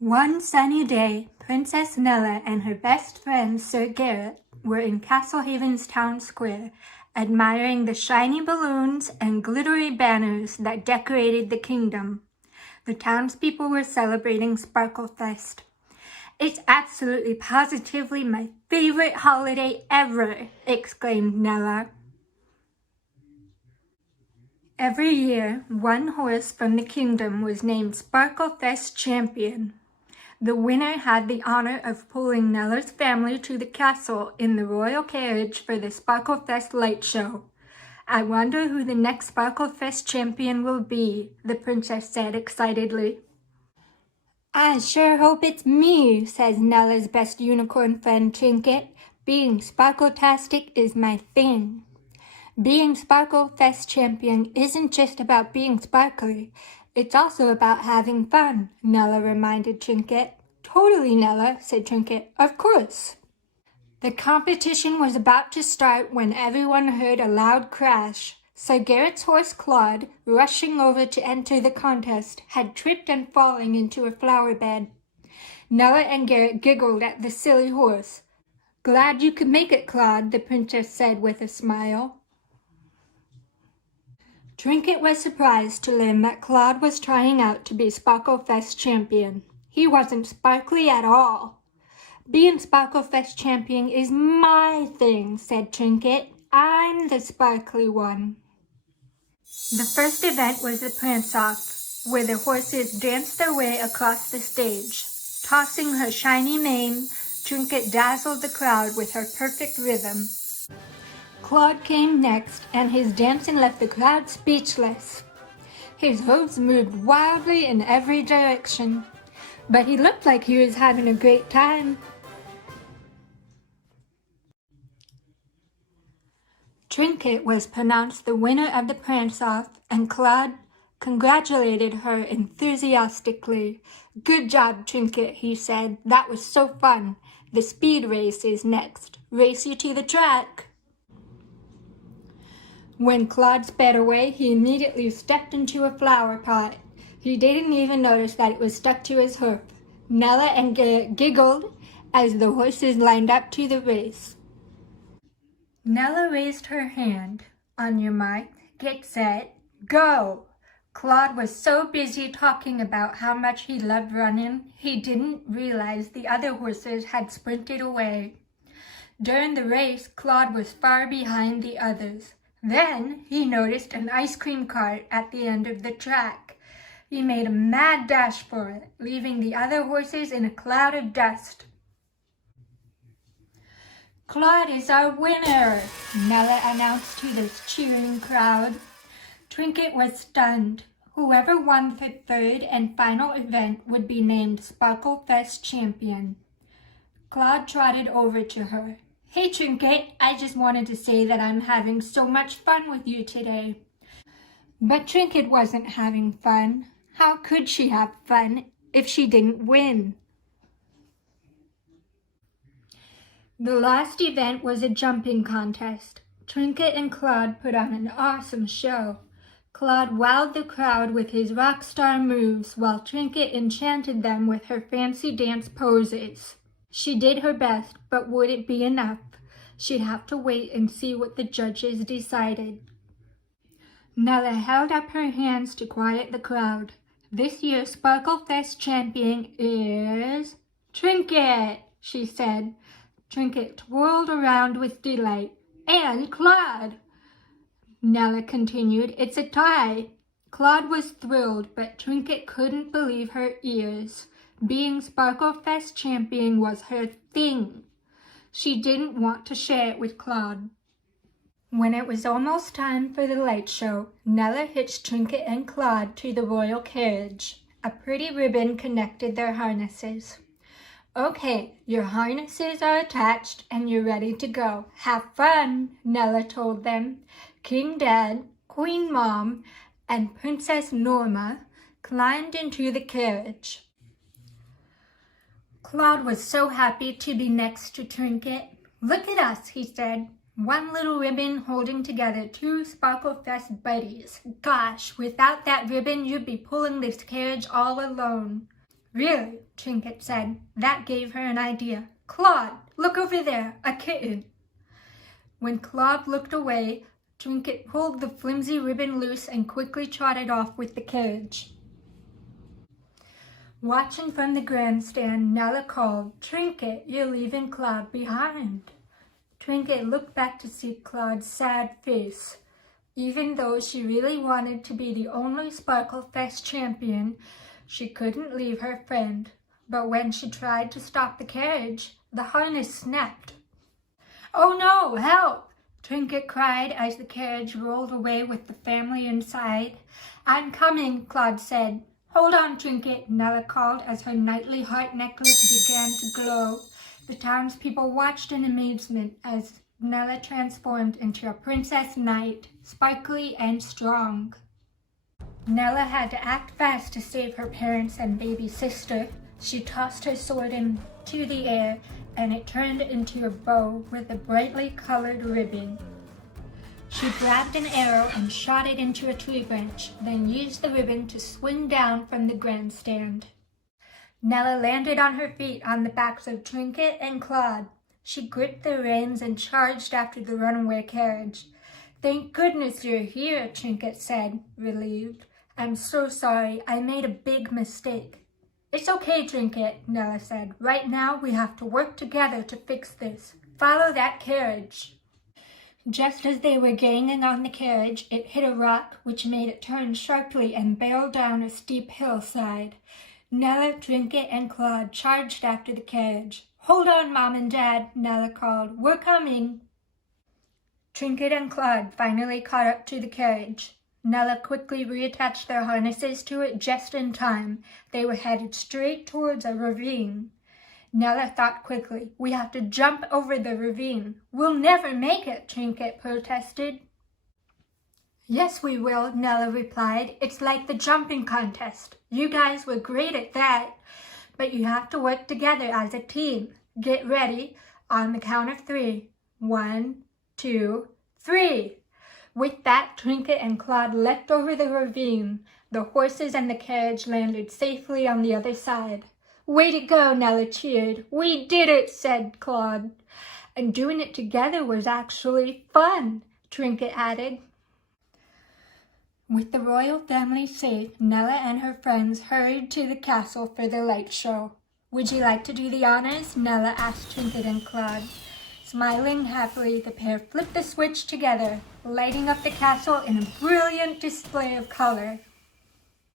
One sunny day, Princess Nella and her best friend Sir Garrett were in Castle Haven's town square, admiring the shiny balloons and glittery banners that decorated the kingdom. The townspeople were celebrating Sparklefest. "It's absolutely positively my favorite holiday ever," exclaimed Nella. Every year, one horse from the kingdom was named Sparklefest champion. The winner had the honor of pulling Nella's family to the castle in the royal carriage for the Sparklefest light show. "I wonder who the next Sparklefest champion will be," the princess said excitedly. "I sure hope it's me," says Nella's best unicorn friend Trinket. "Being sparkletastic is my thing." "Being Sparklefest champion isn't just about being sparkly. It's also about having fun," Nella reminded Trinket. "Totally, Nella," said Trinket. "Of course." The competition was about to start when everyone heard a loud crash. Sir Garrett's horse Claude, rushing over to enter the contest, had tripped and fallen into a flower bed. Nella and Garrett giggled at the silly horse. "Glad you could make it, Claude," the princess said with a smile. Trinket was surprised to learn that Claude was trying out to be Sparklefest champion. He wasn't sparkly at all. "Being Sparklefest champion is my thing," said Trinket. "I'm the sparkly one." The first event was the prance-off, where the horses danced their way across the stage. Tossing her shiny mane, Trinket dazzled the crowd with her perfect rhythm. Claude came next, and his dancing left the crowd speechless. His hooves moved wildly in every direction, but he looked like he was having a great time. Trinket was pronounced the winner of the prance-off, and Claude congratulated her enthusiastically. "Good job, Trinket," he said. "That was so fun. The speed race is next. Race you to the track." When Claude sped away, he immediately stepped into a flower pot. He didn't even notice that it was stuck to his hoof. Nella and Garrett giggled as the horses lined up to the race. Nella raised her hand. "On your mark, get set, go!" Claude was so busy talking about how much he loved running, he didn't realize the other horses had sprinted away. During the race, Claude was far behind the others. Then he noticed an ice cream cart at the end of the track. He made a mad dash for it, leaving the other horses in a cloud of dust. "Claude is our winner," Nella announced to the cheering crowd. Trinket was stunned. Whoever won the third and final event would be named Sparklefest champion. Claude trotted over to her. "Hey Trinket, I just wanted to say that I'm having so much fun with you today." But Trinket wasn't having fun. How could she have fun if she didn't win? The last event was a jumping contest. Trinket and Claude put on an awesome show. Claude wowed the crowd with his rock star moves, while Trinket enchanted them with her fancy dance poses. She did her best, but would it be enough? She'd have to wait and see what the judges decided. Nella held up her hands to quiet the crowd. "This year's Sparklefest champion is Trinket," she said. Trinket twirled around with delight. "And Claude," Nella continued. "It's a tie." Claude was thrilled, but Trinket couldn't believe her ears. Being Sparklefest champion was her thing. She didn't want to share it with Claude. When it was almost time for the light show, Nella hitched Trinket and Claude to the royal carriage. A pretty ribbon connected their harnesses. "Okay, your harnesses are attached and you're ready to go. Have fun," Nella told them. King Dad, Queen Mom, and Princess Norma climbed into the carriage. Claude was so happy to be next to Trinket. "Look at us," he said. "One little ribbon holding together two Sparklefest buddies. Gosh, without that ribbon, you'd be pulling this carriage all alone." "Really? Trinket said. That gave her an idea. Claude, look over there, a kitten. When Claude looked away, Trinket pulled the flimsy ribbon loose and quickly trotted off with the carriage. Watching from the grandstand, Nella called, Trinket, you're leaving Claude behind. Trinket looked back to see Claude's sad face. Even though she really wanted to be the only Sparkle Fest champion, she couldn't leave her friend. But when she tried to stop the carriage, the harness snapped. Oh no, help! Trinket cried as the carriage rolled away with the family inside. I'm coming, Claude said. Hold on, Trinket, Nella called as her knightly heart necklace began to glow. The townspeople watched in amazement as Nella transformed into a princess knight, sparkly and strong. Nella had to act fast to save her parents and baby sister. She tossed her sword into the air, and it turned into a bow with a brightly colored ribbon. She grabbed an arrow and shot it into a tree branch, then used the ribbon to swing down from the grandstand. Nella landed on her feet on the backs of Trinket and Claude. She gripped the reins and charged after the runaway carriage. Thank goodness you're here, Trinket said, relieved. I'm so sorry, I made a big mistake. It's okay, Trinket, Nella said. Right now we have to work together to fix this. Follow that carriage. Just as they were gaining on the carriage, it hit a rock, which made it turn sharply and barrel down a steep hillside. Nella, Trinket, and Claude charged after the carriage. Hold on, Mom and Dad, Nella called. We're coming. Trinket and Claude finally caught up to the carriage. Nella quickly reattached their harnesses to it just in time. They were headed straight towards a ravine. Nella thought quickly. We have to jump over the ravine. We'll never make it, Trinket protested. Yes, we will, Nella replied. It's like the jumping contest. You guys were great at that. But you have to work together as a team. Get ready. On the count of 3. 1, 2, 3. With that, Trinket and Claude leapt over the ravine. The horses and the carriage landed safely on the other side. Way to go, Nella cheered. We did it, said Claude. And doing it together was actually fun, Trinket added. With the royal family safe, Nella and her friends hurried to the castle for the light show. Would you like to do the honors? Nella asked Trinket and Claude. Smiling happily, the pair flipped the switch together, lighting up the castle in a brilliant display of color.